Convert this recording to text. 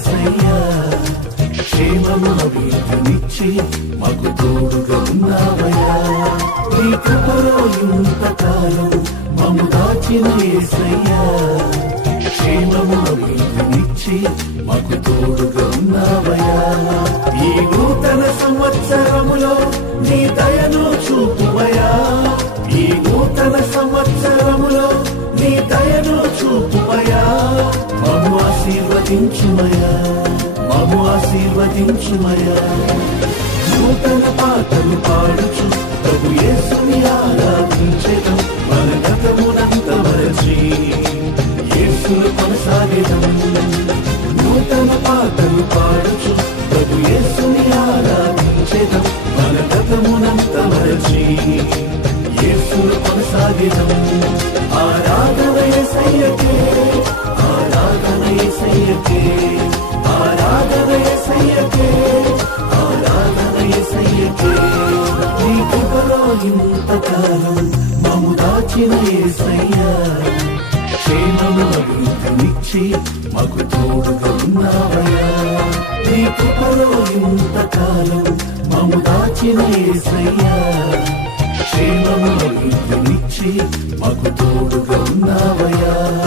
యేసయ్యా క్షేమము అభివృద్ధినిచ్చి మాకు తోడుగా ఉన్నావయ్యా నీ కృపలో ఇంతకాలం మమ్ము దాచిన యేసయ్యా క్షేమము అభివృద్ధినిచ్చి మాకు తోడుగా ఉన్నావయ్యా ఈ నూతన సంవత్సరములో నీ దయను చూపువయ్యా ఈ నూతన సంవత్సరములో నీ దయను చూపువయ్యా మమ్ము ఆశీర్వదించుమయ్యా మమ్ము ఆశీర్వదించుమయ్యా నూతన పాటలు పాడుచు ప్రభు యేసుని ఆరాధించెదం మన గతమునంత మరచి యేసును కొనసాగెదం నూతన పాటలు పాడుచు ప్రభు యేసుని ఆరాధించెదం మన గతమునంత మరచి యేసును కొనసాగెదం ఆరాధన యేసయ్యకే ఆరాధన యేసయ్యకే ఆరాధన యేసయ్యకే ఆరాధన యేసయ్యకే నీ కృపలో ఇంతకాలం మమ్ము దాచిన యేసయ్యా క్షేమము అభివృద్ధినిచ్చి మాకు తోడుగా ఉన్నావయ్యా నీ కృపలో ఇంతకాలం మమ్ము దాచిన యేసయ్యా క్షేమము అభివృద్ధినిచ్చి మాకు తోడుగా ఉన్నావయ్యా